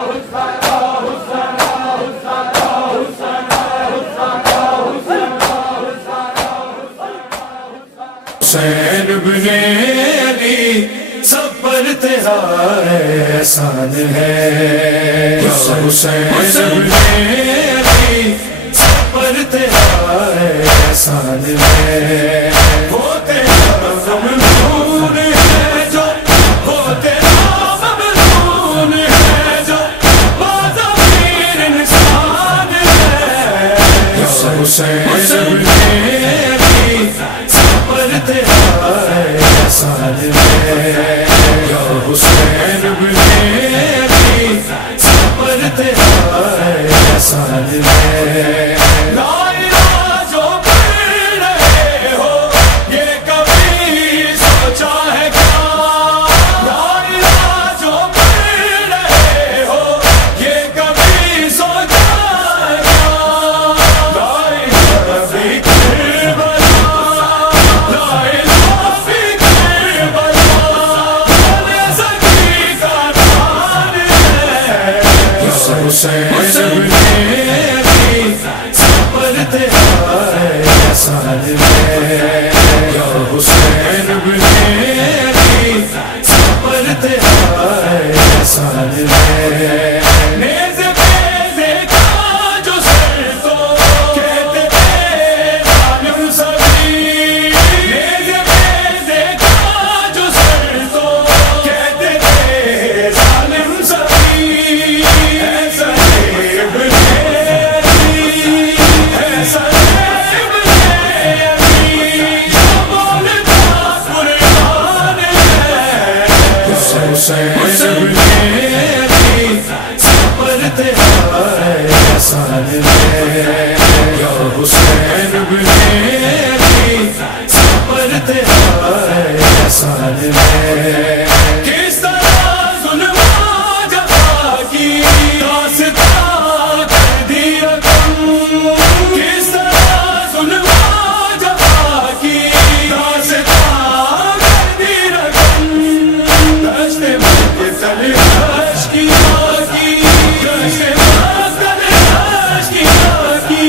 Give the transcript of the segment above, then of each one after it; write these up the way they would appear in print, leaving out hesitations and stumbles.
حسین بن علی سب پر تیرا احسان ہے، حسین بن علی سب پر تیرا احسان ہے، وہ تیرا ممنون ہے جو، وہ تیرا ممنون ہے جو بازمیر انسان ہے، حسین بن علی سب پر تیرا احسان ہے، یا حسین بن علی سب پر تیرا احسان ہے، لا الہ جو پڑھ رہے ہو یہ کبھی سوچا ہے کیا، لا الہ جو پڑھ رہے ہو یہ کبھی سوچا ہے کیا، لا الہ فی کربلا، لا الہ فی کربلا، زکی کا نام ہے، حسین بن علی سب پر تیرا احسان ہے، یا حسین بن علی سب پر تیرا احسان ہے، نیز پہ دیکھا جو سر تو کہتے تھے ظالم سبھی، نیز پہ دیکھا جو سر تو کہتے تھے ظالم سبھی، ایسا ابن علی، ایسا ابن علی جو بولتا قرآن ہے، حسین بن علی سب پر تیرا احسان ہے، یا حسین بن علی سب پر تیرا احسان ہے، کس طرح ظلم و جفا کی داستان کر دی رقم، کس طرح ظلم و جفا کی داستان کر دی رقم، دشت مقتل اشکیا کی، دشت مقتل اشکیا کی،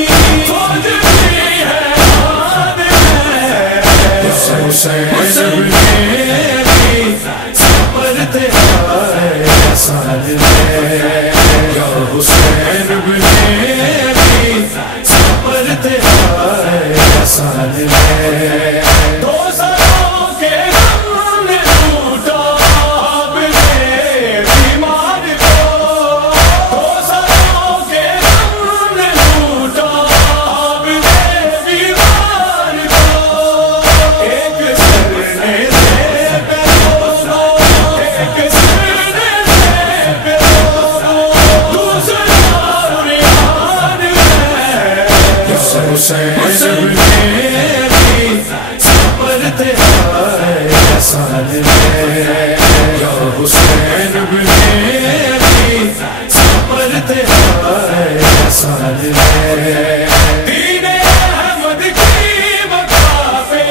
فوج بھی حیران ہے، حسین بن علی سب پر تیرا احسان ہے، یا حسین بن علی سب پر تیرا احسان ہے، دو سروں کے غم نے ٹوٹا اپنے بیمار کو، دو سروں کے غم نے ٹوٹا اپنے بیمار کو، ایک سر نے سر پہ دونوں، ایک سر نے سر پہ دونوں، دوسرا عریان ہے، حسین بن علی سب پر تیرا احسان ہے، یا حسین بن علی سب پر تیرا احسان ہے، دین احمد کی بقا پہ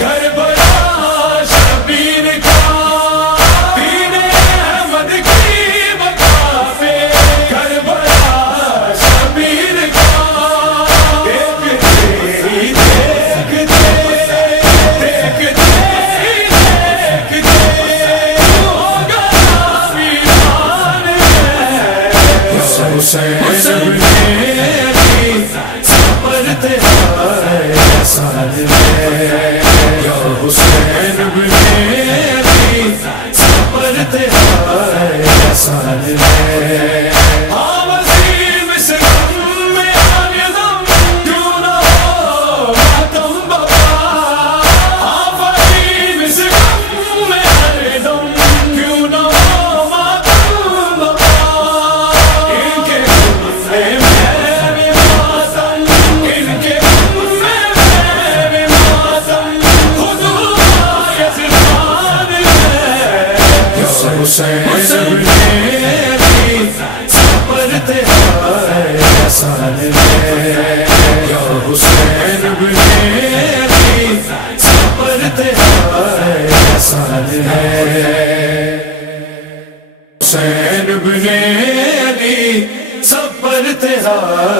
کربلا شبیر کا، دین احمد کی بقا پہ کربلا شبیر کا، دیکھتے ہی دیکھتے، دیکھتے ہی دیکھتے ہوگا ویران ہے، حسین بن علی سب پر تیرا احسان ہے، یا حسین بن علی سب پر تیرا احسان ہے، ہاں وسیم سے غم میں آنے غم کیوں نہ ہو ماتم بپا، ہاں وسیم سے غم میں آنے غم کیوں نہ ہو ماتم بپا، ان کے غم میں بھی ماتم، ان کے غم میں بھی ماتم، خود ہوا یزدان ہے، حسین بن علی سب پر تیرا احسان ہے، یا حسین بن علی سب پر تیرا احسان ہے، حسین بن سفر تیرا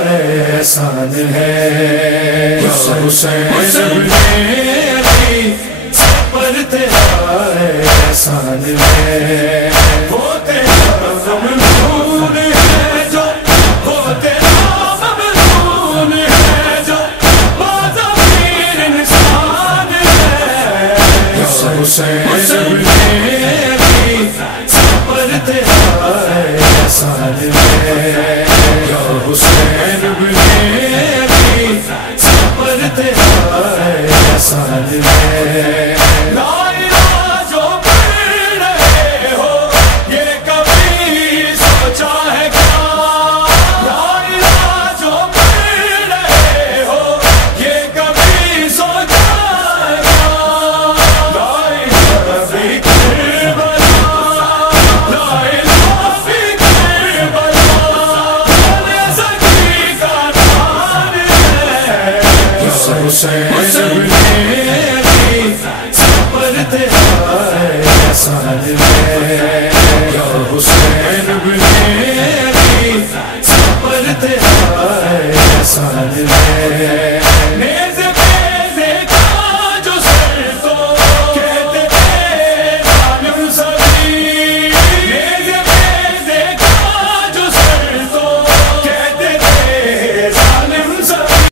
احسان ہے یا حسین میری سفر تیرا احسان ہے وہ تیرا ممنون ہے جو وہ تیرا ممنون ہے جو بازمیر انسان ہے یا حسین میری سفر تیرا احسان ہے یا حسین میری سفر تیرا احسان ہے لا الہ جو پڑھ رہے ہو یہ کبھی سوچا ہے کیا لا الہ جو پڑھ رہے ہو یہ کبھی سوچا ہے کیا لا الہ فی کربلا لا الہ فی کربلا زکی کا نام ہے یا حسین میری سفر تیرا احسان ہے یا حسین میری سفر تیرا احسان ہے